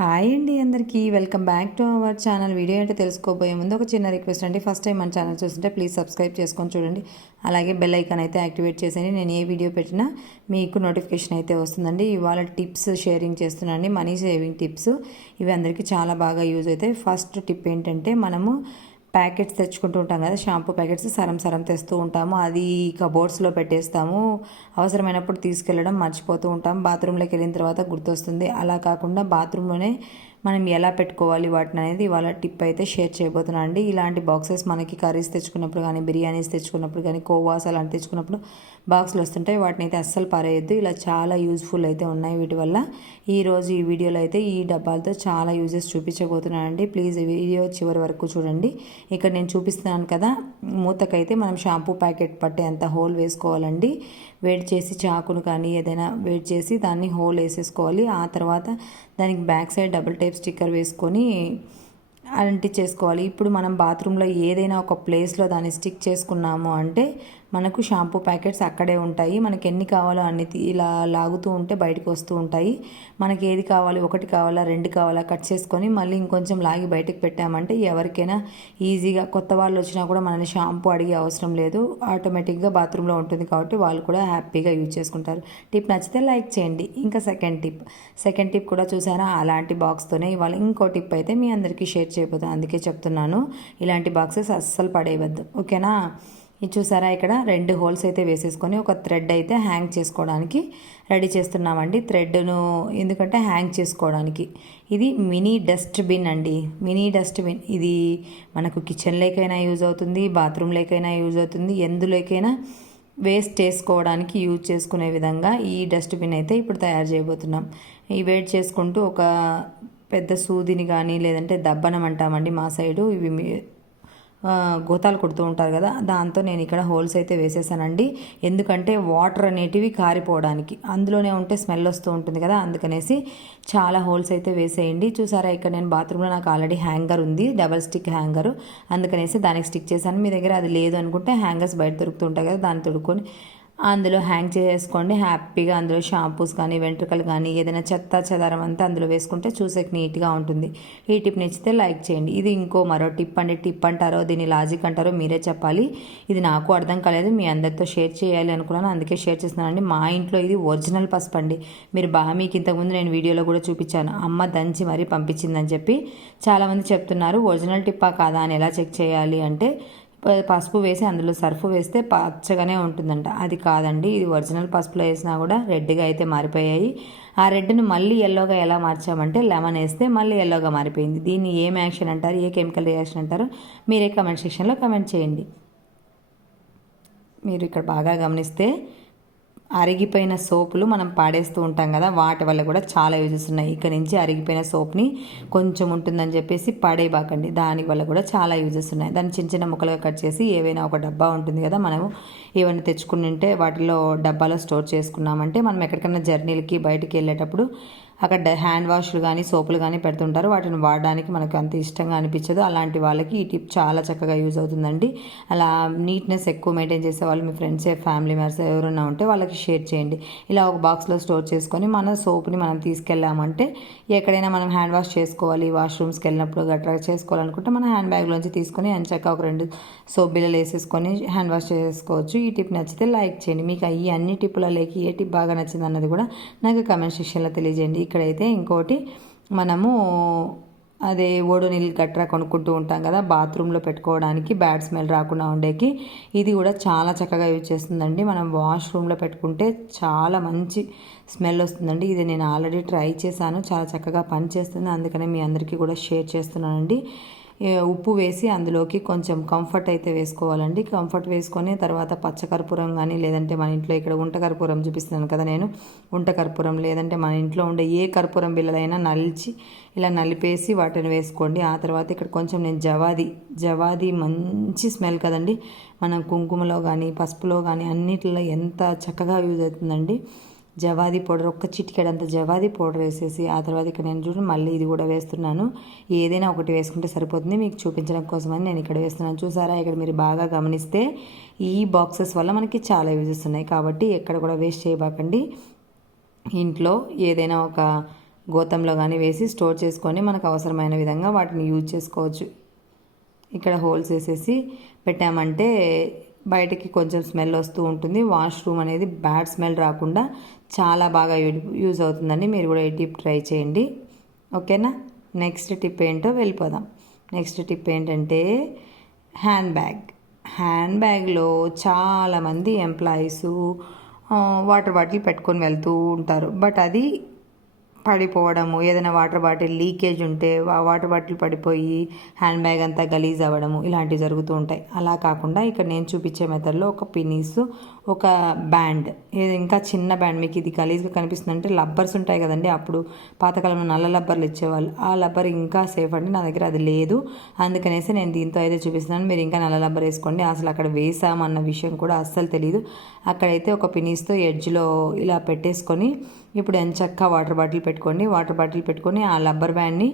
Hi అండి అందరికీ. Welcome back to our channel. Video ఏంటో తెలుసుకోబోయే ముందు ఒక చిన్న రిక్వెస్ట్ అండి. ఫస్ట్ టైం మన ఛానల్ చూస్తుంటే ప్లీజ్ సబ్స్క్రైబ్ చేసుకొని చూడండి. అలాగే బెల్ ఐకాన్ అయితే యాక్టివేట్ చేసేయండి. నేను ఏ వీడియో పెట్టినా మీకు నోటిఫికేషన్ అయితే వస్తుందండి. ఇవాళ టిప్స్ షేరింగ్ చేస్తున్నానండి మనీ సేవింగ్ టిప్స్. ఇవి అందరికీ చాలా బాగా యూజ్ అవుతాయి. ఫస్ట్ టిప్ ఏంటంటే మనము ప్యాకెట్స్ తెచ్చుకుంటూ ఉంటాం కదా షాంపూ ప్యాకెట్స్ సరం సరం తెస్తూ ఉంటాము. అది కబోర్డ్స్లో పెట్టేస్తాము. అవసరమైనప్పుడు తీసుకెళ్ళడం మర్చిపోతూ ఉంటాం. బాత్రూంలోకి వెళ్ళిన తర్వాత గుర్తొస్తుంది. అలా కాకుండా బాత్రూంలోనే మనం ఎలా పెట్టుకోవాలి వాటిని అనేది ఇవాళ టిప్ అయితే షేర్ చేయబోతున్నాను అండి. ఇలాంటి బాక్సెస్ మనకి కర్రీస్ తెచ్చుకున్నప్పుడు కానీ బిర్యానీస్ తెచ్చుకున్నప్పుడు కానీ కోవాస్ అలాంటి తెచ్చుకున్నప్పుడు బాక్సులు వస్తుంటాయి. వాటిని అయితే అస్సలు పారేయద్దు. ఇలా చాలా యూజ్ఫుల్ అయితే ఉన్నాయి వీటి వల్ల. ఈరోజు ఈ వీడియోలో అయితే ఈ డబ్బాలతో చాలా యూజెస్ చూపించబోతున్నానండి ప్లీజ్ వీడియో చివరి వరకు చూడండి. ఇక్కడ నేను చూపిస్తున్నాను కదా మూతకైతే మనం షాంపూ ప్యాకెట్ పట్టే అంత హోల్ వేసుకోవాలండి. వేడి చేసి చాకును కానీ ఏదైనా వేడి చేసి దాన్ని హోల్ వేసేసుకోవాలి. ఆ తర్వాత దానికి back side double tape sticker వేసుకొని అంటించేసుకోవాలి ఇప్పుడు మనం బాత్రూంలో ఏదైనా ఒక ప్లేస్లో దాన్ని స్టిక్ చేసుకున్నాము అంటే మనకు షాంపూ ప్యాకెట్స్ అక్కడే ఉంటాయి. మనకి ఎన్ని కావాలో అన్ని ఇలా లాగుతూ ఉంటే బయటకు వస్తూ ఉంటాయి. మనకి ఏది కావాలి ఒకటి కావాలా రెండు కావాలా కట్ చేసుకొని మళ్ళీ ఇంకొంచెం లాగి బయటకు పెట్టామంటే ఎవరికైనా ఈజీగా కొత్త వాళ్ళు వచ్చినా కూడా మనల్ని షాంపూ అడిగే అవసరం లేదు. ఆటోమేటిక్గా బాత్రూంలో ఉంటుంది కాబట్టి వాళ్ళు కూడా హ్యాపీగా యూజ్ చేసుకుంటారు. టిప్ నచ్చితే లైక్ చేయండి. ఇంకా సెకండ్ టిప్. సెకండ్ టిప్ కూడా చూసారా? అలాంటి బాక్స్తోనే ఇవాళ ఇంకో టిప్ అయితే మీ అందరికీ షేర్ చేయబోతాను అందుకే చెప్తున్నాను. ఇలాంటి బాక్సెస్ అస్సలు పడేయవద్దు. ఓకేనా? ఇది చూసారా? ఇక్కడ రెండు హోల్స్ అయితే వేసేసుకొని ఒక థ్రెడ్ అయితే హ్యాంగ్ చేసుకోవడానికి రెడీ చేస్తున్నామండి. థ్రెడ్ను ఎందుకంటే హ్యాంగ్ చేసుకోవడానికి. ఇది మినీ డస్ట్బిన్ అండి. Mini dustbin. ఇది మనకు కిచెన్లోకైనా యూజ్ అవుతుంది బాత్రూంలోకైనా యూజ్ అవుతుంది. ఎందులోకైనా వేస్ట్ చేసుకోవడానికి యూజ్ చేసుకునే విధంగా ఈ డస్ట్బిన్ అయితే ఇప్పుడు తయారు చేయబోతున్నాం. ఈ వేట్ చేసుకుంటూ ఒక పెద్ద సూదిని కానీ లేదంటే దబ్బనం అంటామండి మా సైడు. ఇవి గోతాలు కొడుతూ ఉంటారు కదా దాంతో నేను ఇక్కడ హోల్స్ అయితే వేసేసానండి. ఎందుకంటే వాటర్ అనేటివి కారిపోవడానికి అందులోనే ఉంటే స్మెల్ వస్తూ ఉంటుంది కదా అందుకనేసి చాలా హోల్స్ అయితే వేసేయండి. చూసారా ఇక్కడ నేను బాత్రూంలో నాకు ఆల్రెడీ హ్యాంగర్ ఉంది డబల్ స్టిక్ హ్యాంగర్. అందుకనేసి దానికి స్టిక్ చేశాను. మీ దగ్గర అది లేదు అనుకుంటే హ్యాంగర్స్ బయట దొరుకుతుంటాయి కదా దాన్ని తొడుక్కొని అందులో హ్యాంగ్ చేసుకోండి. హ్యాపీగా అందులో షాంపూస్ కానీ వెంట్రుకలు కానీ ఏదైనా చెత్త చెదారం అంతా అందులో వేసుకుంటే చూసేకి నీట్గా ఉంటుంది. ఈ టిప్ నచ్చితే లైక్ చేయండి. ఇది ఇంకో మరో టిప్ అండి. టిప్ అంటారో దీని లాజిక్ అంటారో మీరే చెప్పాలి. ఇది నాకు అర్థం కాలేదు. మీ అందరితో షేర్ చేయాలి అనుకున్నాను. అందుకే షేర్ చేస్తున్నానండి. మా ఇంట్లో ఇది ఒరిజినల్ పసుపు అండి. మీరు బాగా మీకు ఇంతకుముందు నేను వీడియోలో కూడా చూపించాను. అమ్మ దంచి మరీ పంపించిందని చెప్పి చాలామంది చెప్తున్నారు. ఒరిజినల్ టిప్పా కాదా అని ఎలా చెక్ చేయాలి అంటే పసుపు వేసి అందులో సర్ఫ్ వేస్తే పచ్చగానే ఉంటుందంట. అది కాదండి ఇది ఒరిజినల్ పసుపులో వేసినా కూడా రెడ్గా అయితే మారిపోయాయి. ఆ రెడ్ని మళ్ళీ ఎల్లోగా ఎలా మార్చామంటే లెమన్ వేస్తే మళ్ళీ ఎల్లోగా మారిపోయింది. దీన్ని ఏం యాక్షన్ అంటారు ఏ కెమికల్ రియాక్షన్ అంటారు మీరే కమెంట్ సెక్షన్లో కమెంట్ చేయండి. మీరు ఇక్కడ బాగా గమనిస్తే అరిగిపోయిన సోపులు మనం పాడేస్తూ ఉంటాం కదా వాటి వల్ల కూడా చాలా యూజెస్ ఉన్నాయి. ఇక్కడ నుంచి అరిగిపోయిన సోప్ని కొంచెం ఉంటుందని చెప్పేసి పాడేయబాకండి. దాని వల్ల కూడా చాలా యూజెస్ ఉన్నాయి. దాన్ని చిన్న చిన్న ముక్కలుగా కట్ చేసి ఏవైనా ఒక డబ్బా ఉంటుంది కదా మనము ఏమైనా తెచ్చుకుని ఉంటే వాటిలో డబ్బాలో స్టోర్ చేసుకున్నామంటే మనం ఎక్కడికైనా జర్నీలకి బయటికి వెళ్ళేటప్పుడు అక్కడ హ్యాండ్ వాష్లు కానీ సోపులు కానీ పెడుతుంటారు. వాటిని వాడడానికి మనకు అంత ఇష్టంగా అనిపించదు. అలాంటి వాళ్ళకి ఈ టిప్ చాలా చక్కగా యూజ్ అవుతుందండి. అలా నీట్నెస్ ఎక్కువ మెయింటైన్ చేసే వాళ్ళు మీ ఫ్రెండ్స్ ఫ్యామిలీ మెంబర్స్ ఎవరైనా ఉంటే వాళ్ళకి షేర్ చేయండి. ఇలా ఒక బాక్స్లో స్టోర్ చేసుకొని మన సోప్ని మనం తీసుకెళ్ళామంటే ఎక్కడైనా మనం హ్యాండ్ వాష్ చేసుకోవాలి వాష్రూమ్స్కి వెళ్ళినప్పుడు గట్రా చేసుకోవాలనుకుంటే మన హ్యాండ్ బ్యాగ్లోంచి తీసుకొని అంచాక ఒక రెండు సోప్ బిల్లలు వేసేసుకొని హ్యాండ్ వాష్ చేసుకోవచ్చు. ఈ టిప్ నచ్చితే లైక్ చేయండి. మీకు ఈ అన్ని టిప్పులలోకి ఏ టిప్ బాగా నచ్చింది అన్నది కూడా నాకు కమెంట్ సెక్షన్లో తెలియజేయండి. ఇక్కడైతే ఇంకోటి మనము అదే ఓడు నీళ్ళు గట్రా కొనుక్కుంటూ ఉంటాం కదా బాత్రూంలో పెట్టుకోవడానికి బ్యాడ్ స్మెల్ రాకుండా ఉండేకి. ఇది కూడా చాలా చక్కగా యూజ్ చేస్తుందండి. మనం వాష్రూమ్లో పెట్టుకుంటే చాలా మంచి స్మెల్ వస్తుందండి. ఇది నేను ఆల్రెడీ ట్రై చేశాను. చాలా చక్కగా పనిచేస్తుంది. అందుకనే మీ అందరికీ కూడా షేర్ చేస్తున్నానండి. ఉప్పు వేసి అందులోకి కొంచెం కంఫర్ట్ అయితే వేసుకోవాలండి. కంఫర్ట్ వేసుకొని తర్వాత పచ్చకర్పూరం కానీ లేదంటే మన ఇంట్లో ఇక్కడ ఉంటకర్పూరం చూపిస్తున్నాను కదా నేను. ఉంటకర్పూరం లేదంటే మన ఇంట్లో ఉండే ఏ కర్పూరం బిల్లలైనా నలిచి ఇలా నలిపేసి వాటిని వేసుకోండి. ఆ తర్వాత ఇక్కడ కొంచెం నేను జవాది జవాది మంచి స్మెల్ కదండి. మనం కుంకుమలో కానీ పసుపులో కానీ అన్నిటిలో ఎంత చక్కగా యూజ్ అవుతుందండి. జవాది పౌడర్ ఒక్క చిటికెడంత జవాది పౌడర్ వేసేసి ఆ తర్వాత ఇక్కడ నేను చూడండి మళ్ళీ ఇది కూడా వేస్తున్నాను. ఏదైనా ఒకటి వేసుకుంటే సరిపోతుంది. మీకు చూపించడం కోసమని నేను ఇక్కడ వేస్తున్నాను. చూసారా? ఇక్కడ మీరు బాగా గమనిస్తే ఈ బాక్సెస్ వల్ల మనకి చాలా యూజెస్ ఉన్నాయి. కాబట్టి ఎక్కడ కూడా వేస్ట్ చేయబాకండి. ఇంట్లో ఏదైనా ఒక గోతంలో కానీ వేసి స్టోర్ చేసుకొని మనకు అవసరమైన విధంగా వాటిని యూజ్ చేసుకోవచ్చు. ఇక్కడ హోల్స్ వేసేసి పెట్టామంటే బయటకి కొంచెం స్మెల్ వస్తూ ఉంటుంది. వాష్రూమ్ అనేది బ్యాడ్ స్మెల్ రాకుండా చాలా బాగా యూజ్ అవుతుందండి. మీరు కూడా ఈ టిప్ ట్రై చేయండి. ఓకేనా? నెక్స్ట్ టిప్ ఏంటో వెళ్ళిపోదాం. నెక్స్ట్ టిప్ ఏంటంటే హ్యాండ్ బ్యాగ్ హ్యాండ్ బ్యాగ్లో చాలామంది ఎంప్లాయీస్ వాటర్ బాటిల్ పెట్టుకొని వెళ్తూ ఉంటారు. బట్ అది పడిపోవడము ఏదైనా వాటర్ బాటిల్ లీకేజ్ ఉంటే ఆ వాటర్ బాటిల్ పడిపోయి హ్యాండ్ బ్యాగ్ అంతా గలీజ్ అవ్వడము ఇలాంటివి జరుగుతూ ఉంటాయి. అలా కాకుండా ఇక్కడ నేను చూపించే మెథడ్లో ఒక పినీస్ ఒక బ్యాండ్ ఇది ఇంకా చిన్న బ్యాండ్ మీకు ఇది గలీజ్గా కనిపిస్తుంది అంటే లబ్బర్స్ ఉంటాయి కదండి అప్పుడు పాతకాలంలో నల్ల లబ్బర్లు ఇచ్చేవాళ్ళు. ఆ లబ్బర్ ఇంకా సేఫ్ అండి నా దగ్గర అది లేదు. అందుకనేసి నేను దీంతో అయితే చూపిస్తున్నాను. మీరు ఇంకా నల్ల లబ్బర్ వేసుకోండి. అసలు అక్కడ వేసామన్న విషయం కూడా అస్సలు తెలియదు అక్కడైతే ఒక పినీస్తో ఎడ్జ్లో ఇలా పెట్టేసుకొని ఇప్పుడు ఎంచక్క వాటర్ బాటిల్ పెట్టుకోండి వాటర్ బాటిల్ పెట్టుకొని ఆ లబ్బర్ బ్యాండ్ని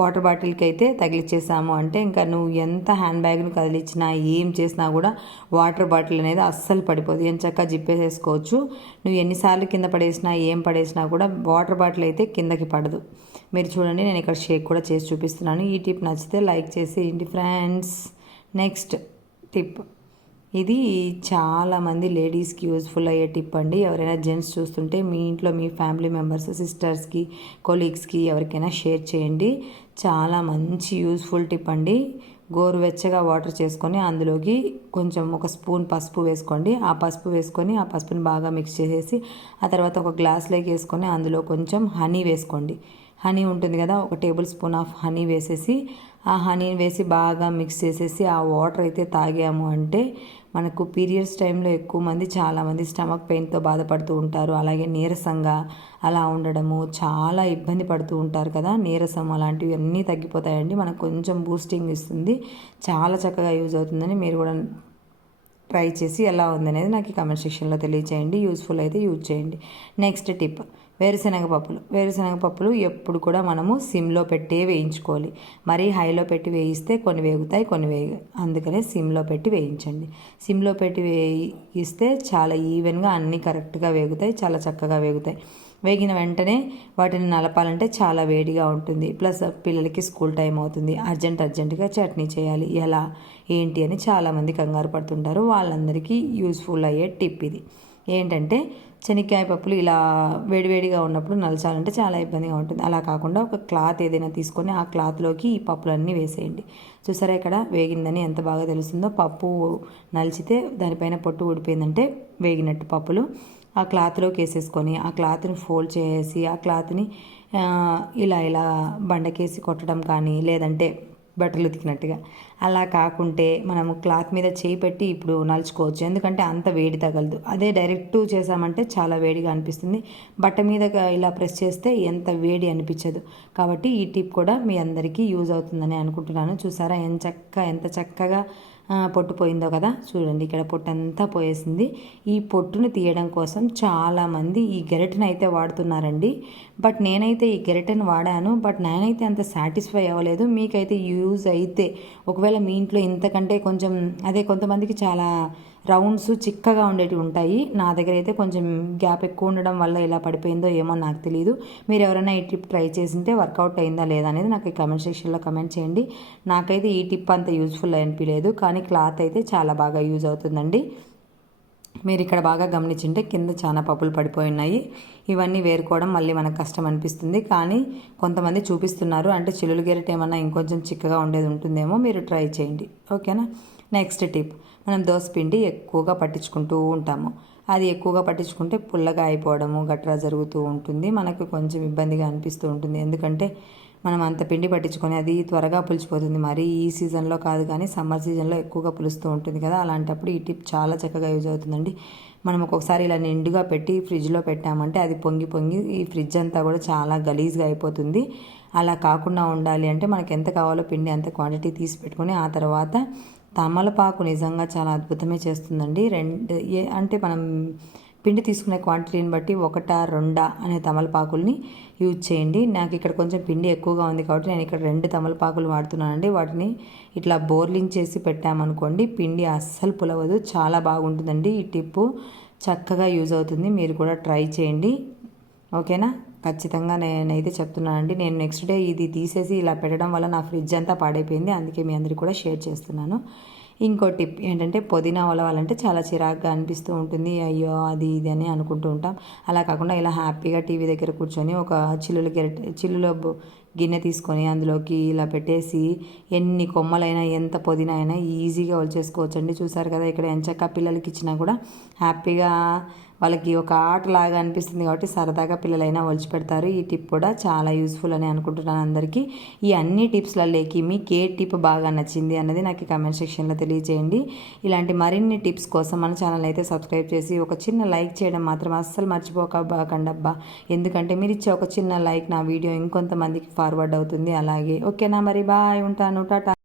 వాటర్ బాటిల్కి అయితే తగిలిచ్చేసాము. అంటే ఇంకా నువ్వు ఎంత హ్యాండ్ బ్యాగ్ను కదిలిచ్చినా ఏం చేసినా కూడా వాటర్ బాటిల్ అనేది అస్సలు పడిపోదు. ఏం చక్క జిప్పేసేసుకోవచ్చు. నువ్వు ఎన్నిసార్లు కింద పడేసినా ఏం పడేసినా కూడా వాటర్ బాటిల్ అయితే కిందకి పడదు. మీరు చూడండి నేను ఇక్కడ షేక్ కూడా చేసి చూపిస్తున్నాను. ఈ టిప్ నచ్చితే లైక్ చేసి ఇంటి ఫ్రెండ్స్? Next tip. ఇది చాలామంది లేడీస్కి యూజ్ఫుల్ అయ్యే టిప్ అండి. ఎవరైనా జెంట్స్ చూస్తుంటే మీ ఇంట్లో మీ ఫ్యామిలీ మెంబర్స్ సిస్టర్స్కి కొలీగ్స్కి ఎవరికైనా షేర్ చేయండి. చాలా మంచి యూజ్ఫుల్ టిప్ అండి. గోరువెచ్చగా వాటర్ చేసుకొని అందులోకి కొంచెం ఒక స్పూన్ పసుపు వేసుకోండి. ఆ పసుపు వేసుకొని ఆ పసుపుని బాగా మిక్స్ చేసేసి ఆ తర్వాత ఒక గ్లాస్లోకి వేసుకొని అందులో కొంచెం హనీ వేసుకోండి. హనీ ఉంటుంది కదా ఒక టేబుల్ స్పూన్ ఆఫ్ హనీ వేసేసి ఆ హనీని వేసి బాగా మిక్స్ చేసేసి ఆ వాటర్ అయితే తాగాము అంటే మనకు పీరియడ్స్ టైంలో ఎక్కువ మంది చాలామంది స్టమక్ పెయిన్తో బాధపడుతూ ఉంటారు. అలాగే నీరసంగా అలా ఉండడము చాలా ఇబ్బంది పడుతూ ఉంటారు కదా. నీరసం అలాంటివి అన్నీ తగ్గిపోతాయండి. మనకు కొంచెం బూస్టింగ్ ఇస్తుంది. చాలా చక్కగా యూజ్ అవుతుందని మీరు కూడా ట్రై చేసి ఎలా ఉందనేది నాకు కమెంట్ సెక్షన్లో తెలియచేయండి. యూస్ఫుల్ అయితే యూజ్ చేయండి. Next tip. వేరుశనగ పప్పులు. వేరుశనగ పప్పులు ఎప్పుడు కూడా మనము సిమ్లో పెట్టే వేయించుకోవాలి. మరీ హైలో పెట్టి వేయిస్తే కొన్ని వేగుతాయి కొన్ని వేగ అందుకనే సిమ్లో పెట్టి వేయించండి. సిమ్లో పెట్టి వేయిస్తే చాలా ఈవెన్గా అన్నీ కరెక్ట్గా వేగుతాయి చాలా చక్కగా వేగుతాయి. వేగిన వెంటనే వాటిని నలపాలంటే చాలా వేడిగా ఉంటుంది. ప్లస్ పిల్లలకి స్కూల్ టైం అవుతుంది. అర్జెంట్ అర్జెంటుగా చట్నీ చేయాలి. ఎలా ఏంటి అని చాలామంది కంగారు పడుతుంటారు. వాళ్ళందరికీ యూస్ఫుల్ అయ్యే టిప్ ఇది. ఏంటంటే శనక్కాయ పప్పులు ఇలా వేడివేడిగా ఉన్నప్పుడు నలచాలంటే చాలా ఇబ్బందిగా ఉంటుంది. అలా కాకుండా ఒక క్లాత్ ఏదైనా తీసుకొని ఆ క్లాత్లోకి ఈ పప్పులన్నీ వేసేయండి. చూసారా ఇక్కడ వేగిందని ఎంత బాగా తెలుస్తుందో? పప్పు నలిచితే దానిపైన పొట్టు ఊడిపోయిందంటే వేగినట్టు పప్పులు. ఆ క్లాత్లోకి వేసేసుకొని ఆ క్లాత్ని ఫోల్డ్ చేసి ఆ క్లాత్ని ఇలా ఇలా బండకేసి కొట్టడం కానీ లేదంటే బట్టలు ఉతికినట్టుగా. అలా కాకుంటే మనము క్లాత్ మీద చేయి పెట్టి ఇప్పుడు నలుచుకోవచ్చు. ఎందుకంటే అంత వేడి తగలదు. అదే డైరెక్ట్ చేసామంటే చాలా వేడిగా అనిపిస్తుంది. బట్ట మీద ఇలా ప్రెస్ చేస్తే ఎంత వేడి అనిపించదు. కాబట్టి ఈ టిప్ కూడా మీ అందరికీ యూజ్ అవుతుందని అనుకుంటున్నాను. చూసారా? ఎంత చక్క ఎంత చక్కగా పొట్టు పోయిందో కదా? చూడండి ఇక్కడ పొట్టు అంతా పోయేసింది. ఈ పొట్టును తీయడం కోసం చాలామంది ఈ గెరటను అయితే వాడుతున్నారండి. బట్ నేనైతే ఈ గెరటను వాడాను. బట్ నేనైతే అంత సాటిస్ఫై అవ్వలేదు. మీకైతే యూజ్ అయితే ఒకవేళ మీ ఇంట్లో ఇంతకంటే కొంచెం అదే కొంతమందికి చాలా రౌండ్స్ చిక్కగా ఉండేటివి ఉంటాయి. నా దగ్గర అయితే కొంచెం గ్యాప్ ఎక్కువ ఉండడం వల్ల ఇలా పడిపోయిందో ఏమో నాకు తెలియదు మీరు ఎవరైనా ఈ టిప్ ట్రై చేసింటే వర్కౌట్ అయిందా లేదా అనేది నాకు కమెంట్ సెక్షన్లో కమెంట్ చేయండి. నాకైతే ఈ టిప్ అంత యూజ్ఫుల్ అనిపించలేదు కానీ క్లాత్ అయితే చాలా బాగా యూజ్ అవుతుందండి. మీరు ఇక్కడ బాగా గమనించింటే కింద చాలా పప్పులు పడిపోయి ఉన్నాయి. ఇవన్నీ వేరుకోవడం మళ్ళీ మనకు కష్టం అనిపిస్తుంది కానీ కొంతమంది చూపిస్తున్నారు. అంటే చిల్లులు గెరట్ ఏమన్నా ఇంకొంచెం చిక్కగా ఉండేది ఉంటుందేమో మీరు ట్రై చేయండి. ఓకేనా? Next tip. మనం పిండి ఎక్కువగా పట్టించుకుంటూ ఉంటాము. అది ఎక్కువగా పట్టించుకుంటే పుల్లగా అయిపోవడము గట్రా జరుగుతూ ఉంటుంది. మనకు కొంచెం ఇబ్బందిగా అనిపిస్తూ ఉంటుంది. ఎందుకంటే మనం అంత పిండి పట్టించుకొని అది త్వరగా పులిచిపోతుంది. మరి ఈ సీజన్లో కాదు కానీ సమ్మర్ సీజన్లో ఎక్కువగా పులుస్తూ ఉంటుంది కదా. అలాంటప్పుడు ఈ టిప్ చాలా చక్కగా యూజ్ అవుతుందండి. మనం ఒక్కొక్కసారి ఇలా నిండుగా పెట్టి ఫ్రిడ్జ్లో పెట్టామంటే అది పొంగి పొంగి ఈ ఫ్రిడ్జ్ అంతా కూడా చాలా గలీజ్గా అయిపోతుంది. అలా కాకుండా ఉండాలి అంటే మనకు ఎంత కావాలో పిండి అంత క్వాంటిటీ తీసి పెట్టుకొని ఆ తర్వాత తమలపాకు నిజంగా చాలా అద్భుతమే చేస్తుందండి. రెండు అంటే మనం పిండి తీసుకునే క్వాంటిటీని బట్టి ఒకట రెండా అనే తమలపాకుల్ని యూజ్ చేయండి. నాకు ఇక్కడ కొంచెం పిండి ఎక్కువగా ఉంది కాబట్టి నేను ఇక్కడ రెండు తమలపాకులు వాడుతున్నానండి. వాటిని ఇట్లా బోర్లింగ్ చేసి పెట్టామనుకోండి పిండి అస్సలు పులవదు చాలా బాగుంటుందండి. ఈ టిప్పు చక్కగా యూజ్ అవుతుంది. మీరు కూడా ట్రై చేయండి. ఓకేనా? ఖచ్చితంగా నేనైతే చెప్తున్నానండి నేను నెక్స్ట్ డే ఇది తీసేసి ఇలా పెట్టడం వల్ల నా ఫ్రిడ్జ్ అంతా పాడైపోయింది. అందుకే మీ అందరికీ కూడా షేర్ చేస్తున్నాను. ఇంకో టిప్ ఏంటంటే పుదీనా వలవాలంటే చాలా చిరాగ్గా అనిపిస్తూ ఉంటుంది. అయ్యో అది ఇది అని అనుకుంటూ ఉంటాం. అలా కాకుండా ఇలా హ్యాపీగా టీవీ దగ్గర కూర్చొని ఒక చిల్లుల గెరట్ చిల్లుల గిన్నె తీసుకొని అందులోకి ఇలా పెట్టేసి ఎన్ని కొమ్మలైనా ఎంత పుదీనా అయినా ఈజీగా వచ్చేసుకోవచ్చండి చూసారు కదా ఇక్కడ ఎంచక్క పిల్లలకి ఇచ్చినా కూడా హ్యాపీగా వాళ్ళకి ఒక ఆటలాగా అనిపిస్తుంది కాబట్టి సరదాగా పిల్లలైనా ఒలిచి పెడతారు ఈ టిప్ కూడా చాలా యూస్ఫుల్ అని అనుకుంటున్నాను అందరికీ. ఈ అన్ని టిప్స్లలోకి మీకు ఏ టిప్ బాగా నచ్చింది అన్నది నాకు కమెంట్ సెక్షన్లో తెలియజేయండి ఇలాంటి మరిన్ని టిప్స్ కోసం మన ఛానల్ అయితే సబ్స్క్రైబ్ చేసి ఒక చిన్న లైక్ చేయడం మాత్రం అస్సలు మర్చిపోకండి అబ్బా. ఎందుకంటే మీరు ఇచ్చే ఒక చిన్న లైక్ నా వీడియో ఇంకొంతమందికి ఫార్వర్డ్ అవుతుంది. అలాగే ఓకేనా మరి? బాయ్ ఉంటాను. టాటా.